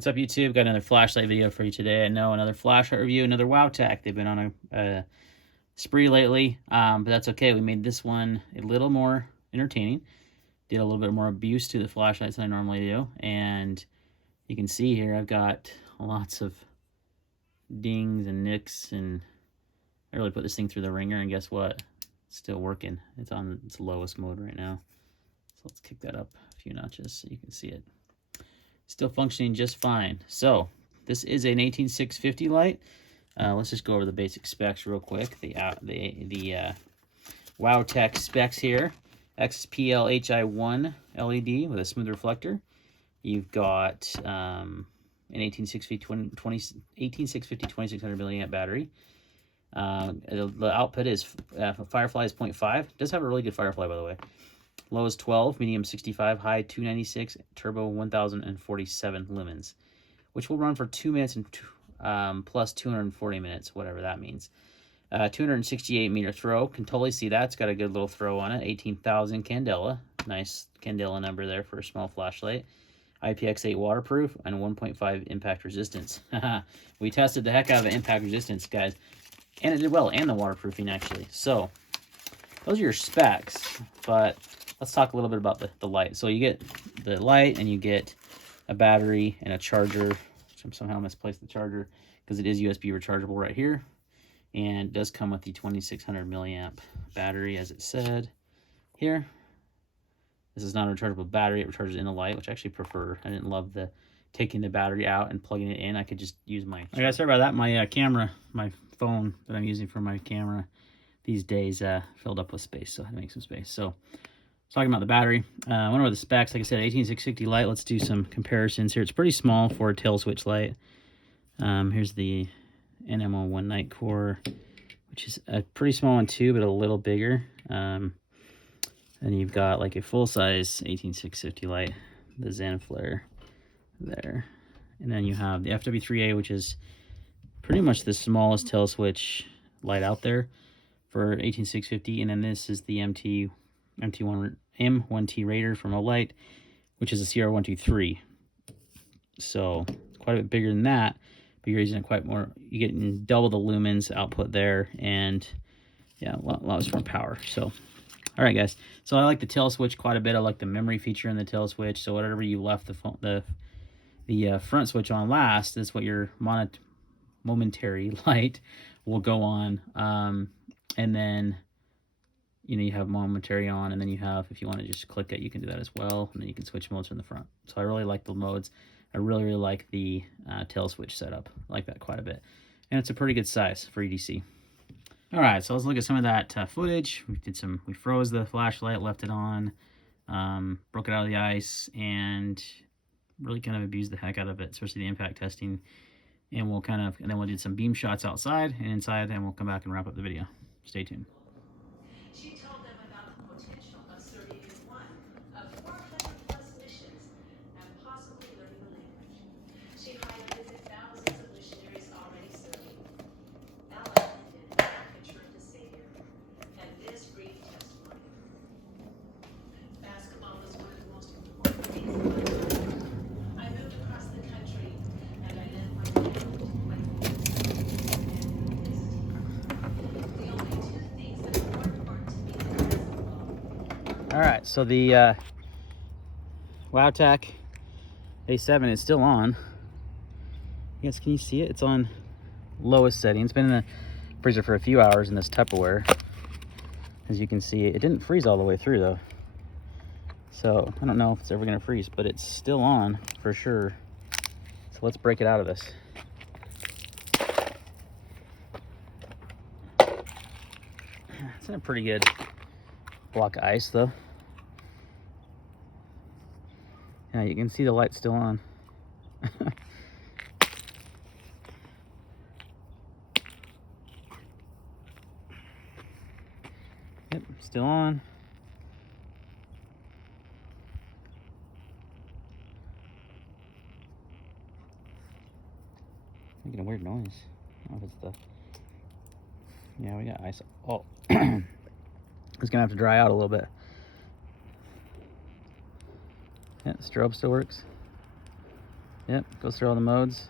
What's up, YouTube? Got another flashlight video for you today. I know, another flashlight review, another Wowtac. They've been on a spree lately, but that's okay. We made this one a little more entertaining. Did a little bit more abuse to the flashlights than I normally do. And you can see here I've got lots of dings and nicks, and I really put this thing through the ringer, and guess what? It's still working. It's on its lowest mode right now. So let's kick that up a few notches so you can see it. Still functioning just fine. So this is an 18650 light. Let's just go over the basic specs real quick. The Wowtac specs here. XPL-HI1 LED with a smooth reflector. You've got an 18650 2600 milliamp battery. The output is Firefly is 0.5. It does have a really good Firefly, by the way. Low is 12, medium 65, high 296, turbo 1047 lumens, which will run for 2 minutes and plus 240 minutes, whatever that means. 268 meter throw, can totally see that. It's got a good little throw on it. 18,000 candela, nice candela number there for a small flashlight. IPX8 waterproof and 1.5 impact resistance. We tested the heck out of impact resistance, guys, and it did well, and the waterproofing actually. So those are your specs, but let's talk a little bit about the light. So you get the light, and you get a battery and a charger. So somehow misplaced the charger because it is USB rechargeable right here. And it does come with the 2600 milliamp battery, as it said here. This is not a rechargeable battery. It recharges in the light, which I actually prefer. I didn't love the taking the battery out and plugging it in. I could just use my... Okay, sorry about that. My camera, my phone that I'm using for my camera these days filled up with space, so I had to make some space. So talking about the battery, I went over the specs. Like I said, 18650 light. Let's do some comparisons here. It's pretty small for a tail switch light. Here's the NMO1 night core, which is a pretty small one too, but a little bigger. And you've got like a full-size 18650 light, the Zen Flare there. And then you have the FW3A, which is pretty much the smallest tail switch light out there for 18650. And then this is the M1T Raider from Olight, which is a CR123. So quite a bit bigger than that, but you're using it quite more. You're getting double the lumens output there, and yeah, a lot more power. So all right, guys. So I like the tail switch quite a bit. I like the memory feature in the tail switch. So whatever you left the front switch on last, is what your momentary light will go on. And then you have momentary on, and then you have, if you want to just click it, you can do that as well, and then you can switch modes from the front. So I really like the modes. I really like the tail switch setup. I like that quite a bit, and it's a pretty good size for EDC. All right, so let's look at some of that footage. We froze the flashlight, left it on, broke it out of the ice, and really kind of abused the heck out of it, especially the impact testing. And then we'll do some beam shots outside and inside, and we'll come back and wrap up the video. Stay tuned. She told them about the potential of serving in one of 400+ missions and possibly learning the language. She highlighted that thousands of missionaries already serving. Ella ended with a picture of the Savior and this brief testimony. Basketball was one of the most important things in my life. I moved across the country and I led my family to my All right, so the Wowtac A7 is still on. Yes, can you see it? It's on lowest setting. It's been in the freezer for a few hours in this Tupperware. As you can see, it didn't freeze all the way through though. So I don't know if it's ever gonna freeze, but it's still on for sure. So let's break it out of this. It's in a pretty good block of ice though. Yeah, you can see the light still on. Yep, still on. Making a weird noise. I don't know if it's the... Yeah, we got ice. Oh, it's gonna have to dry out a little bit. Yeah, the strobe still works. Yep, goes through all the modes.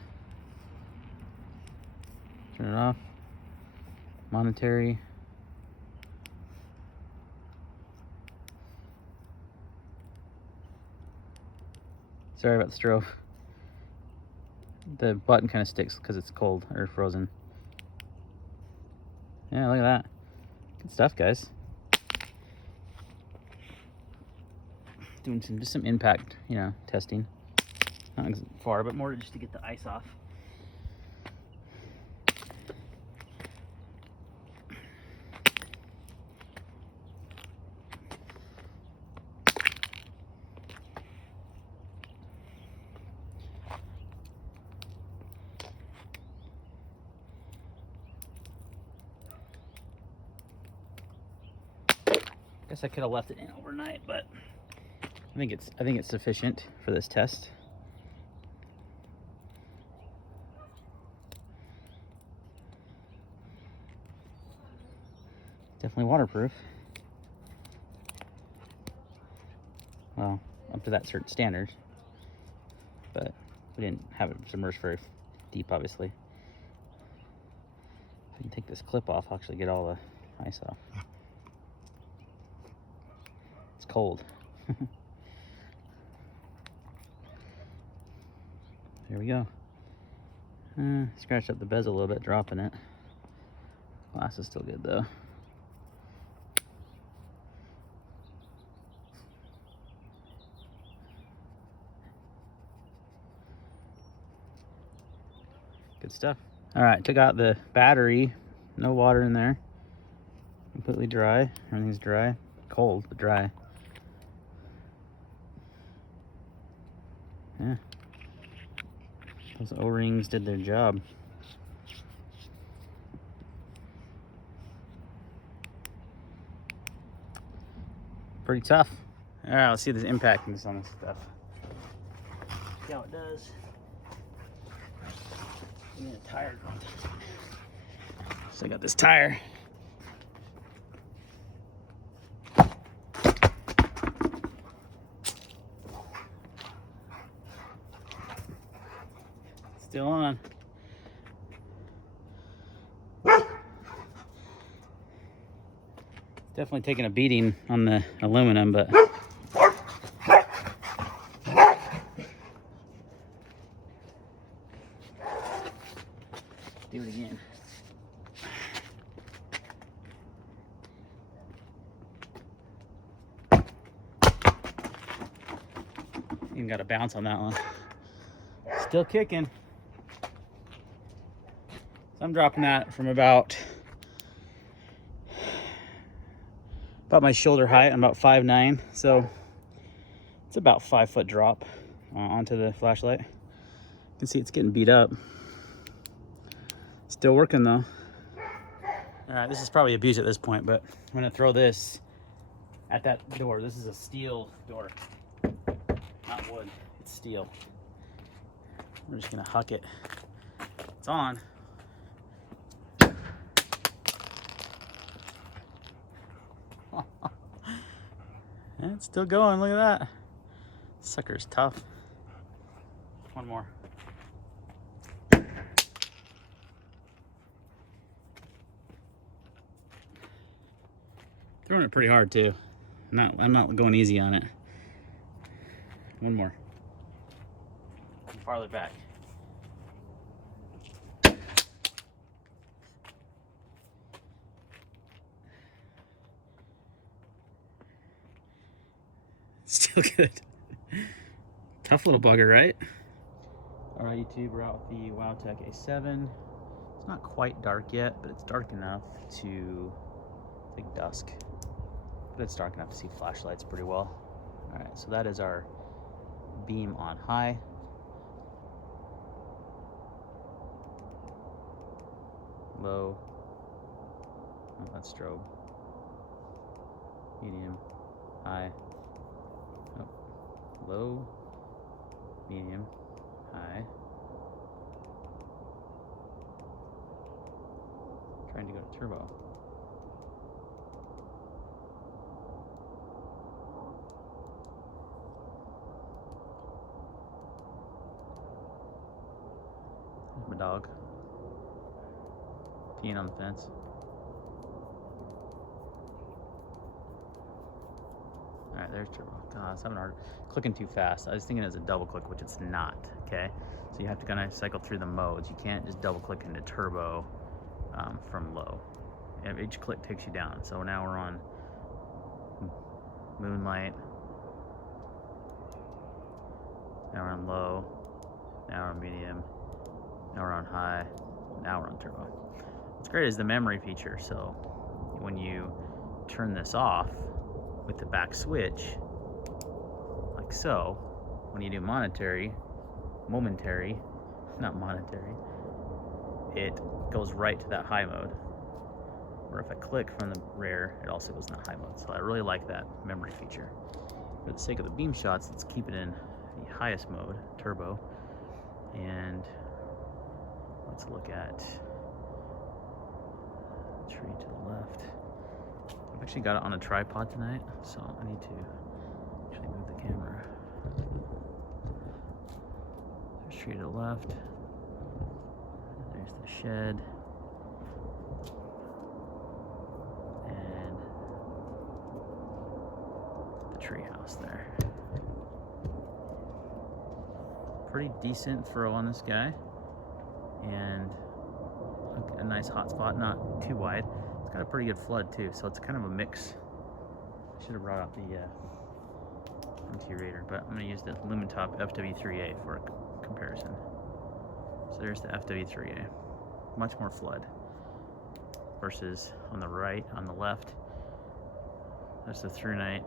Turn it off. Monetary. Sorry about the strobe. The button kind of sticks because it's cold or frozen. Yeah, look at that. Good stuff, guys. Doing just some impact, testing. Not far, but more just to get the ice off. Guess I could have left it in overnight, but I think it's sufficient for this test. Definitely waterproof. Well, up to that certain standard. But we didn't have it submerged very deep, obviously. If I can take this clip off, I'll actually get all the ice off. It's cold. There we go. Scratched up the bezel a little bit, dropping it. Glass is still good though. Good stuff. All right, took out the battery. No water in there. Completely dry. Everything's dry. Cold, but dry. Yeah. Those O-rings did their job. Pretty tough. All right, let's see the impact on this stuff. See how it does. I need a tire. So I got this tire. Still on. Definitely taking a beating on the aluminum, but do it again. Even got a bounce on that one. Still kicking. So I'm dropping that from about my shoulder height. I'm about 5'9", so it's about 5 foot drop onto the flashlight. You can see it's getting beat up. Still working though. All right, this is probably abuse at this point, but I'm gonna throw this at that door. This is a steel door, not wood, it's steel. We're just gonna huck it. It's on. And it's still going, look at that. Sucker's tough. One more. Throwing it pretty hard too. I'm not going easy on it. One more. Farther back. Still good. Tough little bugger, right? All right, YouTube, we're out with the Wowtac A7. It's not quite dark yet, but it's dark enough to, I think, dusk. But it's dark enough to see flashlights pretty well. All right, so that is our beam on high. Low. Oh, that's strobe. Medium. High. Oh. Low. Medium. High. Trying to go to turbo. dog. Peeing on the fence. Alright, there's turbo. God, it's having hard. Clicking too fast. I was thinking it was a double click, which it's not. Okay, so you have to kind of cycle through the modes. You can't just double click into turbo from low. Each click takes you down. So now we're on moonlight. Now we're on low. Now we're on medium. Now we're on high. Now we're on turbo. What's great is the memory feature. So when you turn this off with the back switch, like so, when you do momentary, it goes right to that high mode. Or if I click from the rear, it also goes in the high mode. So I really like that memory feature. For the sake of the beam shots, let's keep it in the highest mode, turbo. And let's look at the tree to the left. I've actually got it on a tripod tonight, so I need to actually move the camera. There's tree to the left. There's the shed. And the tree house there. Pretty decent throw on this guy. And a nice hot spot, not too wide. It's got a pretty good flood too, so it's kind of a mix. I should have brought out the anti-radar, but I'm going to use the Lumentop FW3A for a comparison. So there's the FW3A. Much more flood versus on the right, on the left, there's the through night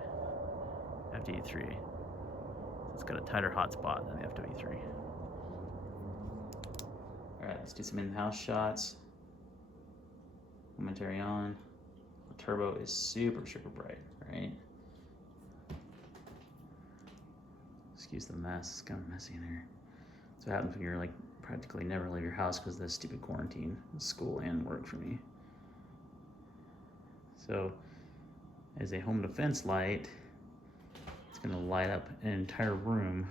FW3A. So it's got a tighter hot spot than the FW3. Alright, let's do some in-house shots. Momentary on. The turbo is super bright, right? Excuse the mess, it's kind of messy in here. That's what happens when you're like practically never leave your house because of this stupid quarantine, school and work for me. So, as a home defense light, it's gonna light up an entire room.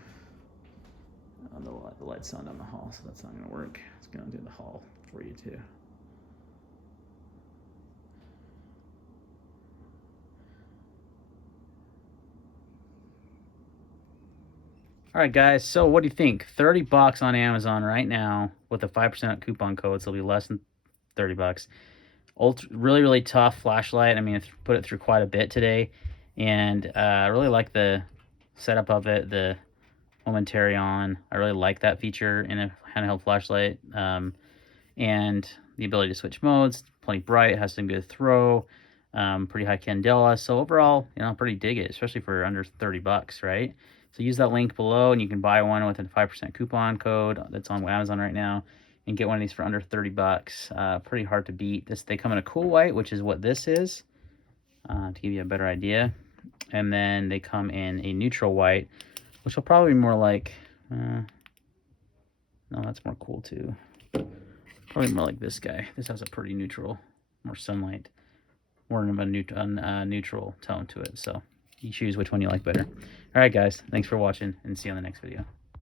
The light's not down the hall, so that's not gonna work. It's gonna do the hall for you too. All right, guys, so what do you think? 30 bucks on Amazon right now with a 5% coupon code, so it'll be less than 30 bucks. Really tough flashlight. I mean, I put it through quite a bit today, and I really like the setup of it, the momentary on. I really like that feature in a handheld flashlight, and the ability to switch modes. Plenty bright, has some good throw, pretty high candela. So overall, you know, pretty dig it, especially for under 30 bucks, right? So use that link below, and you can buy one with a 5% coupon code that's on Amazon right now, and get one of these for under 30 bucks. Pretty hard to beat. They come in a cool white, which is what this is, to give you a better idea. And then they come in a neutral white, which will probably be more like, no, that's more cool too. Probably more like this guy. This has a pretty neutral, more sunlight, more of a neutral tone to it. So you choose which one you like better. All right, guys, thanks for watching, and see you on the next video.